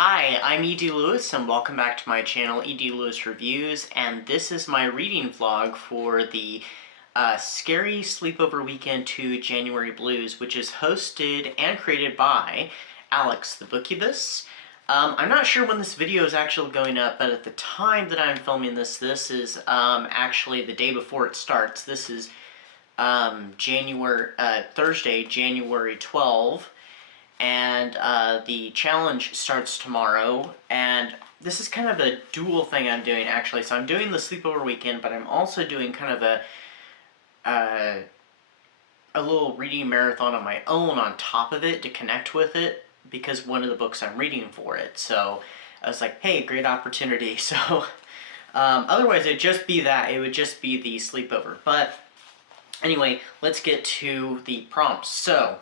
Hi, I'm E.D. Lewis, and welcome back to my channel, E.D. Lewis Reviews, and this is my reading vlog for the Scary Sleepover Weekend 2 January Blues, which is hosted and created by Alex the Bookubus. I'm not sure when this video is actually going up, but at the time that I'm filming this is actually the day before it starts. This is Thursday, January 12th. And the challenge starts tomorrow, and this is kind of a dual thing I'm doing, actually. So I'm doing the sleepover weekend, but I'm also doing kind of a little reading marathon on my own on top of it to connect with it, because one of the books I'm reading for it. So I was like, hey, great opportunity. So otherwise it'd just be that. It would just be the sleepover. But anyway, let's get to the prompts. So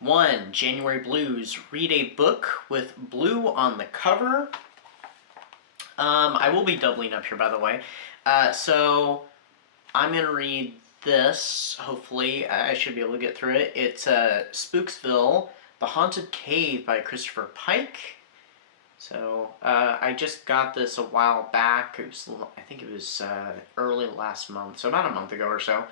1. January Blues. Read a book with blue on the cover. I will be doubling up here, by the way. So I'm going to read this, hopefully. I should be able to get through it. It's Spooksville, The Haunted Cave by Christopher Pike. So I just got this a while back. I think it was early last month, so about a month ago or so.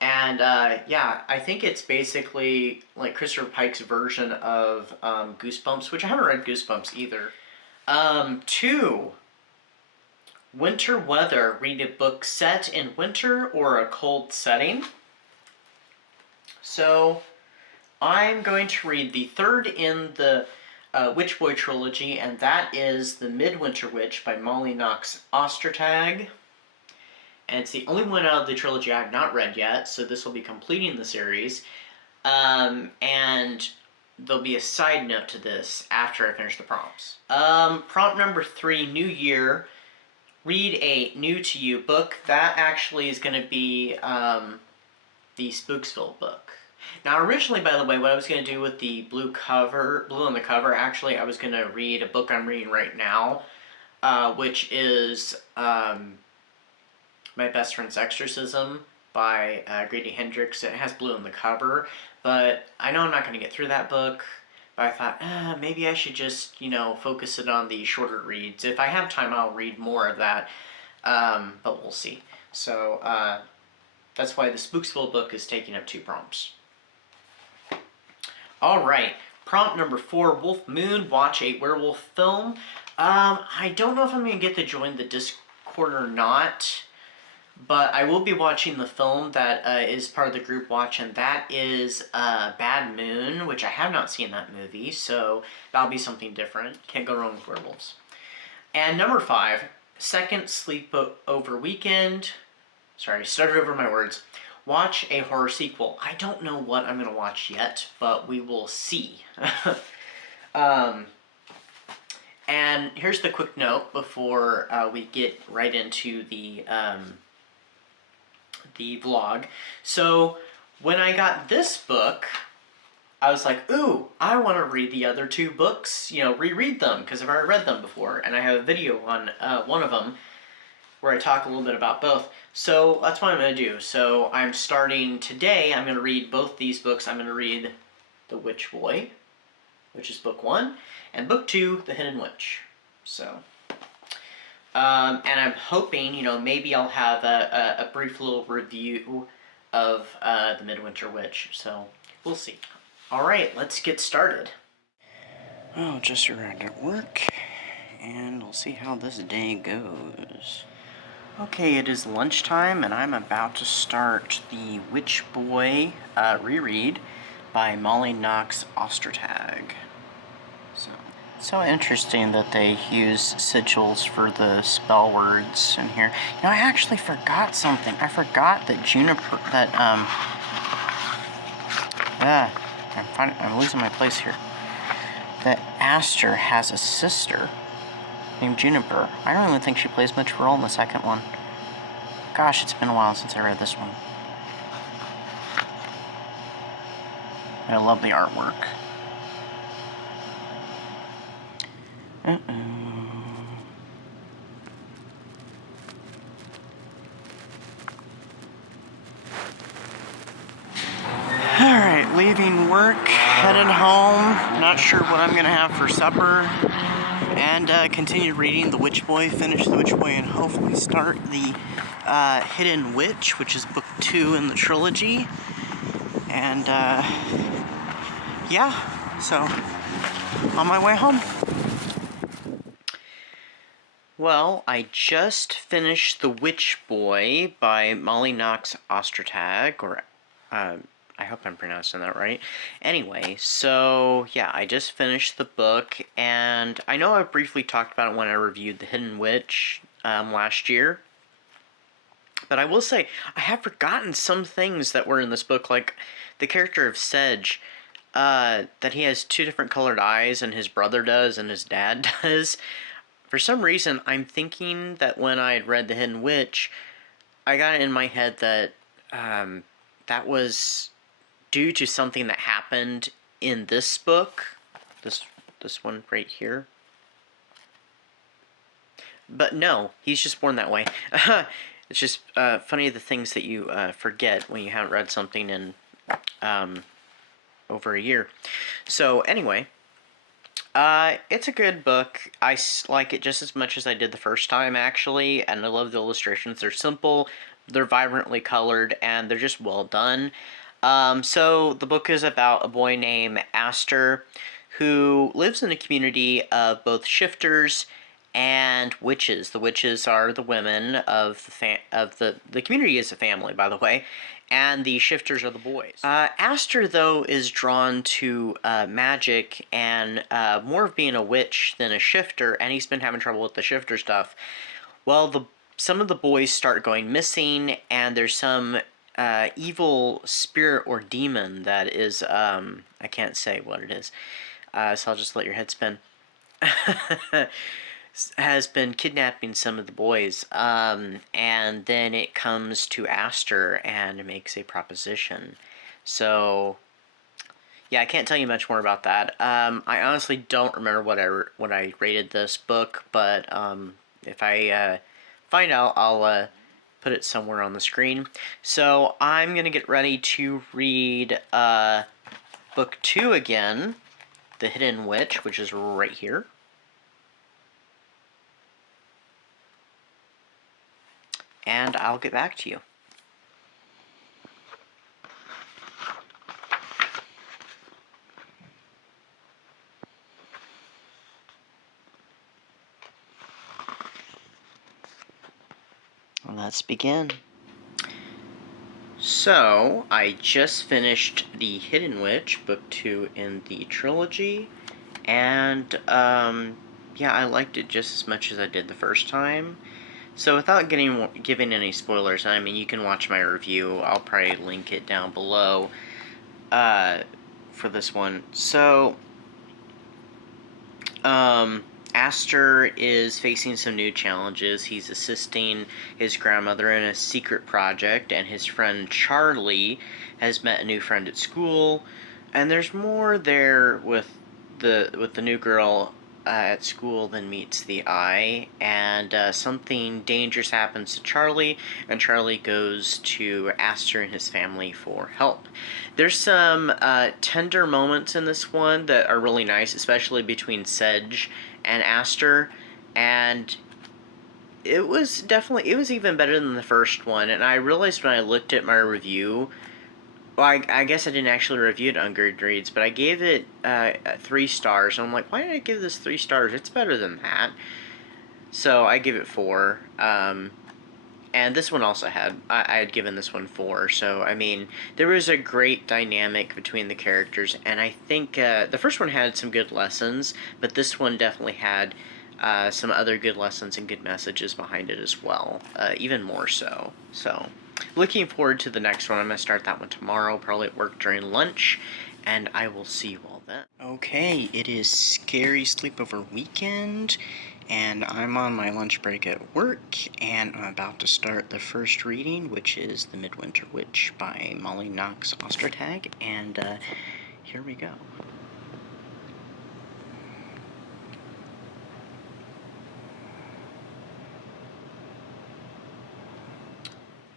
And yeah, I think it's basically like Christopher Pike's version of Goosebumps, which I haven't read Goosebumps either. 2. Winter Weather. Read a book set in winter or a cold setting. So I'm going to read the third in the Witch Boy trilogy, and that is The Midwinter Witch by Molly Knox Ostertag. And it's the only one out of the trilogy I have not read yet, so this will be completing the series. And there'll be a side note to this after I finish the prompts. Prompt number 3, New Year. Read a new to you book. That actually is going to be the Spooksville book. Now originally, by the way, what I was going to do with the blue on the cover, actually I was going to read a book I'm reading right now, which is My Best Friend's Exorcism by Grady Hendrix. It has blue on the cover, but I know I'm not going to get through that book, but I thought, maybe I should just, focus it on the shorter reads. If I have time, I'll read more of that, but we'll see. So that's why the Spooksville book is taking up 2 prompts. Alright, prompt number 4, Wolf Moon, watch a werewolf film. I don't know if I'm going to get to join the Discord or not, but I will be watching the film that is part of the group watch, and that is Bad Moon, which I have not seen that movie, so that'll be something different. Can't go wrong with werewolves. And number 5, second sleepover weekend. Sorry, started over my words. Watch a horror sequel. I don't know what I'm going to watch yet, but we will see. And here's the quick note before we get right into the vlog. So when I got this book, I was like, ooh, I want to read the other 2 books, reread them, because I've already read them before, and I have a video on one of them where I talk a little bit about both. So that's what I'm going to do. So I'm starting today, I'm going to read both these books. I'm going to read The Witch Boy, which is book 1, and book 2, The Hidden Witch. So and I'm hoping, maybe I'll have a brief little review of The Midwinter Witch, so we'll see. Alright, let's get started. Well, just arrived at work, and we'll see how this day goes. Okay, it is lunchtime, and I'm about to start The Witch Boy reread by Molly Knox Ostertag. So interesting that they use sigils for the spell words in here. I actually forgot something. I forgot that Juniper, I'm losing my place here. That Aster has a sister named Juniper. I don't even think she plays much role in the second one. Gosh, it's been a while since I read this one. I love the artwork. Alright, leaving work, headed home. not sure what I'm gonna have for supper, and continue reading The Witch Boy, finish The Witch Boy, and hopefully start the Hidden Witch, which is book 2 in the trilogy. And yeah, so on my way home. Well, I just finished The Witch Boy by Molly Knox Ostertag, or I hope I'm pronouncing that right. Anyway, so yeah, I just finished the book, and I know I briefly talked about it when I reviewed The Hidden Witch last year. But I will say, I have forgotten some things that were in this book, like the character of Sedge, that he has 2 different colored eyes, and his brother does, and his dad does. For some reason, I'm thinking that when I had read The Hidden Witch, I got it in my head that that was due to something that happened in this book, this one right here. But no, he's just born that way. It's just funny the things that you forget when you haven't read something in over a year. So anyway, it's a good book. I like it just as much as I did the first time, actually, and I love the illustrations. They're simple, they're vibrantly colored, and they're just well done. So the book is about a boy named Aster who lives in a community of both shifters and witches. The witches are the women of the community is a family, by the way, and the shifters are the boys. Aster, though, is drawn to magic and more of being a witch than a shifter, and he's been having trouble with the shifter stuff. Well, some of the boys start going missing, and there's some evil spirit or demon that is, I can't say what it is, so I'll just let your head spin. Has been kidnapping some of the boys, and then it comes to Aster and makes a proposition. So, yeah, I can't tell you much more about that. I honestly don't remember what I rated this book, but if I find out, I'll put it somewhere on the screen. So I'm gonna get ready to read book 2 again, The Hidden Witch, which is right here. And I'll get back to you. Let's begin. So, I just finished The Hidden Witch, book 2 in the trilogy, and yeah, I liked it just as much as I did the first time. So without giving any spoilers, I mean, you can watch my review. I'll probably link it down below for this one. So, Aster is facing some new challenges. He's assisting his grandmother in a secret project, and his friend Charlie has met a new friend at school. And there's more there with the new girl at school than meets the eye, and something dangerous happens to Charlie, and Charlie goes to Aster and his family for help. There's some tender moments in this one that are really nice, especially between Sedge and Aster, and it was even better than the first one. And I realized when I looked at my review, well, I guess I didn't actually review it on Goodreads, but I gave it 3 stars, and I'm like, why did I give this 3 stars? It's better than that. So I give it 4. And this one also I had given this one 4. So, I mean, there was a great dynamic between the characters, and I think the first one had some good lessons, but this one definitely had some other good lessons and good messages behind it as well, even more so. So, looking forward to the next one. I'm going to start that one tomorrow, probably at work during lunch, and I will see you all then. Okay, it is Scary Sleepover Weekend, and I'm on my lunch break at work, and I'm about to start the first reading, which is The Midwinter Witch by Molly Knox Ostertag, and here we go.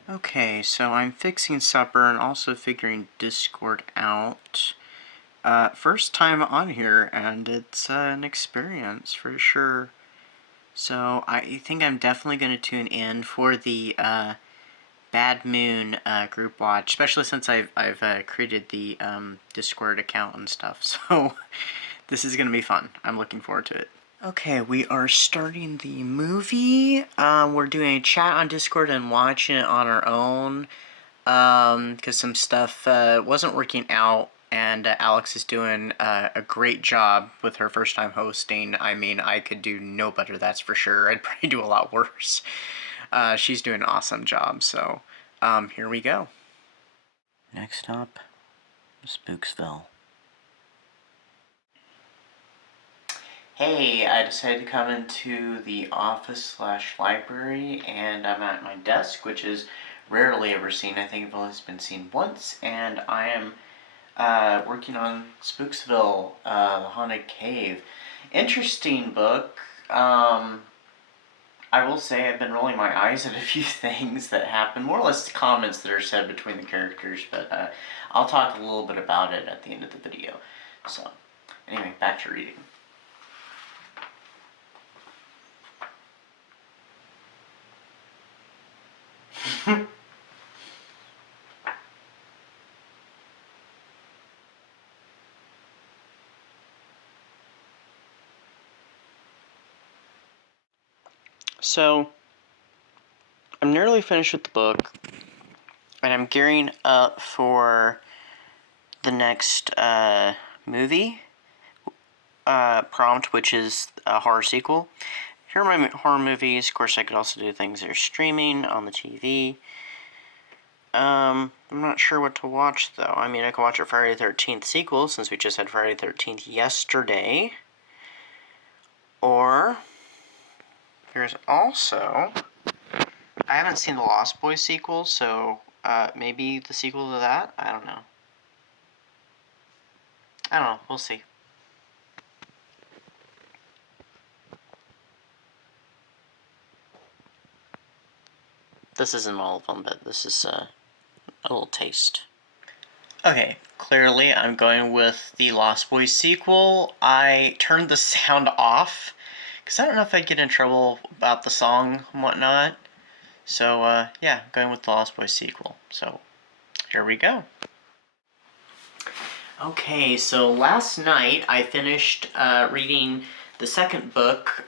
Okay, so I'm fixing supper and also figuring Discord out. First time on here, and it's an experience for sure. So I think I'm definitely going to tune in for the Bad Moon group watch, especially since I've created the Discord account and stuff. So this is going to be fun. I'm looking forward to it. Okay, we are starting the movie. We're doing a chat on Discord and watching it on our own. Because some stuff wasn't working out, and Alex is doing a great job with her first time hosting. I mean, I could do no better, that's for sure. I'd probably do a lot worse. She's doing an awesome job, so here we go. Next up, Spooksville. Hey, I decided to come into the office/library, and I'm at my desk, which is rarely ever seen. I think I've only been seen once, and I am working on Spooksville, The Haunted Cave. Interesting book. I will say I've been rolling my eyes at a few things that happen, more or less comments that are said between the characters, but I'll talk a little bit about it at the end of the video. So, anyway, back to reading. So, I'm nearly finished with the book, and I'm gearing up for the next movie prompt, which is a horror sequel. Here are my horror movies. Of course, I could also do things that are streaming on the TV. I'm not sure what to watch, though. I mean, I could watch a Friday the 13th sequel, since we just had Friday the 13th yesterday. Or, there's also, I haven't seen the Lost Boys sequel, so maybe the sequel to that? I don't know. We'll see. This isn't all of them, but this is a little taste. Okay, clearly I'm going with the Lost Boys sequel. I turned the sound off, because I don't know if I'd get in trouble about the song and whatnot. So, yeah, going with the Lost Boys sequel. So, here we go. Okay, so last night I finished reading the second book,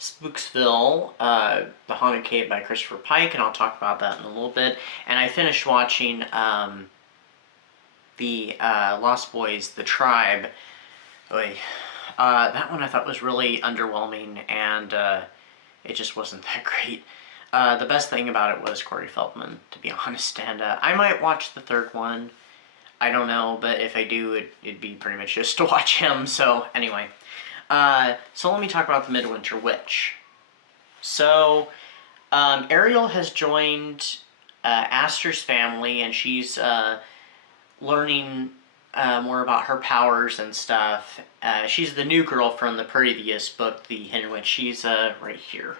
Spooksville, The Haunted Cave by Christopher Pike, and I'll talk about that in a little bit. And I finished watching the Lost Boys, The Tribe. That one I thought was really underwhelming, and it just wasn't that great. The best thing about it was Corey Feldman, to be honest, and I might watch the third one. I don't know, but if I do, it'd be pretty much just to watch him, so anyway. So let me talk about the Midwinter Witch. So, Ariel has joined Aster's family, and she's learning more about her powers and stuff. She's the new girl from the previous book, The Hidden Witch. She's right here.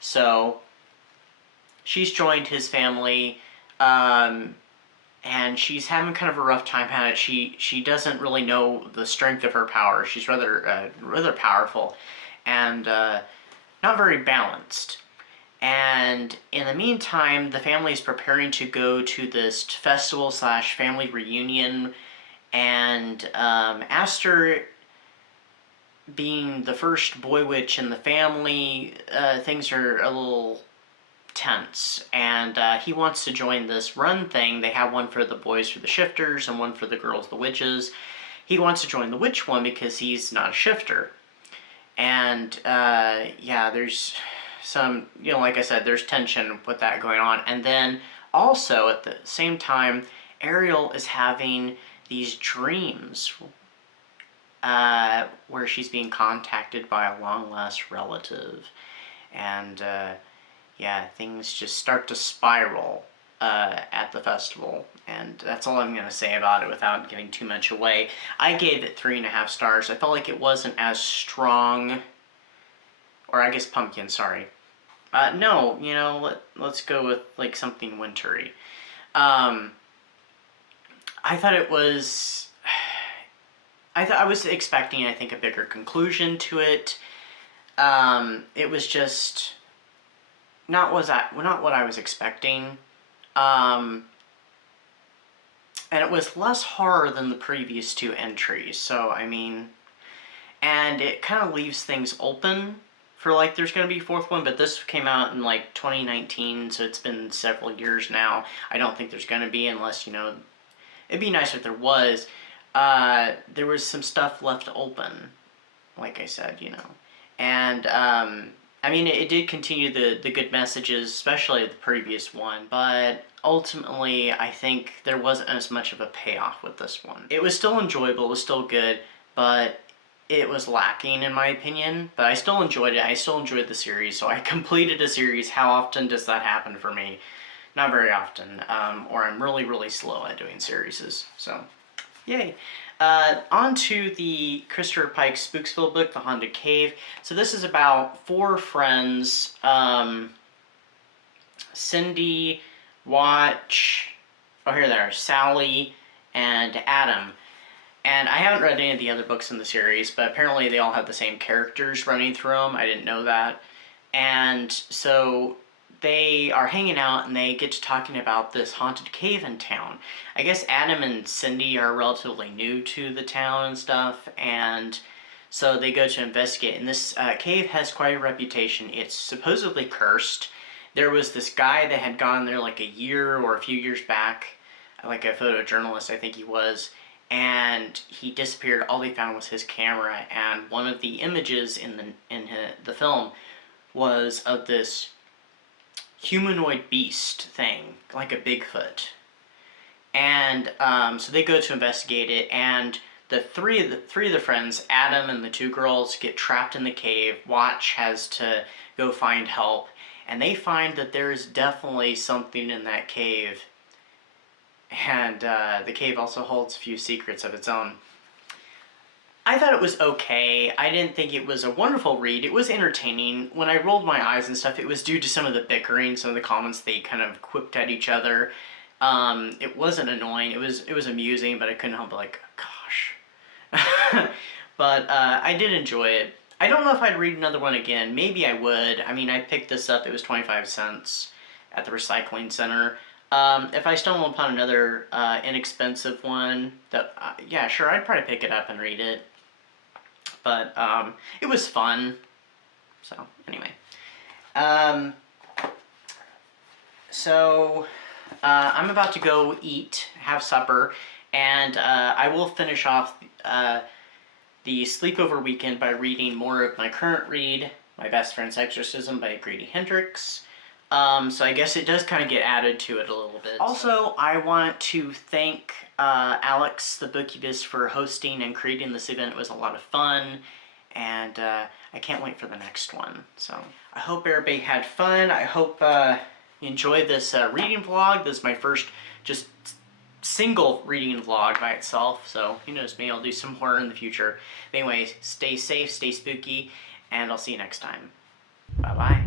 So, she's joined his family, and she's having kind of a rough time at it. She doesn't really know the strength of her power. She's rather powerful, and not very balanced. And in the meantime, the family is preparing to go to this festival/family reunion, and Aster, being the first boy witch in the family, things are a little tense, and he wants to join this run thing. They have one for the boys for the shifters and one for the girls the witches. He wants to join the witch one because he's not a shifter. And yeah, there's some, like I said, there's tension with that going on. And then also at the same time, Ariel is having these dreams where she's being contacted by a long-lost relative, and yeah, things just start to spiral at the festival, and that's all I'm going to say about it without giving too much away. I gave it 3.5 stars. I felt like it wasn't as strong, or I guess pumpkin, sorry. No, let's go with like something wintry. I thought it was... I was expecting, I think, a bigger conclusion to it. It was just not what I was expecting. And it was less horror than the previous two entries, so, I mean... And it kind of leaves things open for, like, there's going to be a fourth one, but this came out in, like, 2019, so it's been several years now. I don't think there's going to be, unless, you know... It'd be nice if there was. There was some stuff left open, like I said, you know. And, I mean, it did continue the good messages, especially the previous one, but ultimately, I think there wasn't as much of a payoff with this one. It was still enjoyable, it was still good, but it was lacking, in my opinion. But I still enjoyed it. I still enjoyed the series, so I completed a series. How often does that happen for me? Not very often, or I'm really, really slow at doing series, so yay. On to the Christopher Pike Spooksville book, The Haunted Cave. So this is about 4 friends, Cindy, Watch, oh here they are, Sally, and Adam. And I haven't read any of the other books in the series, but apparently they all have the same characters running through them. I didn't know that. And so they are hanging out and they get to talking about this haunted cave in town. I guess Adam and Cindy are relatively new to the town and stuff, and so they go to investigate. And this cave has quite a reputation. It's supposedly cursed. There was this guy that had gone there like a year or a few years back, like a photojournalist I think he was, and he disappeared. All they found was his camera, and one of the images in the film was of this humanoid beast thing, like a Bigfoot. And so they go to investigate it, and the three of the friends, Adam and the 2 girls, get trapped in the cave. Watch has to go find help, and they find that there's definitely something in that cave. And the cave also holds a few secrets of its own. I thought it was okay. I didn't think it was a wonderful read. It was entertaining. When I rolled my eyes and stuff, it was due to some of the bickering, some of the comments they kind of quipped at each other. It wasn't annoying. It was amusing, but I couldn't help but like, gosh. But I did enjoy it. I don't know if I'd read another one again. Maybe I would. I mean, I picked this up. It was 25 cents at the recycling center. If I stumble upon another inexpensive one, that yeah, sure, I'd probably pick it up and read it. But it was fun. So anyway, I'm about to go eat, have supper, and I will finish off the Sleepover Weekend by reading more of my current read, My Best Friend's Exorcism by Grady Hendrix. So I guess it does kind of get added to it a little bit. Also, I want to thank Alex, the Bookbub, for hosting and creating this event. It was a lot of fun, and I can't wait for the next one. So I hope everybody had fun. I hope you enjoyed this reading vlog. This is my first just single reading vlog by itself, so who knows, maybe I'll do some horror in the future. But anyway, stay safe, stay spooky, and I'll see you next time. Bye-bye.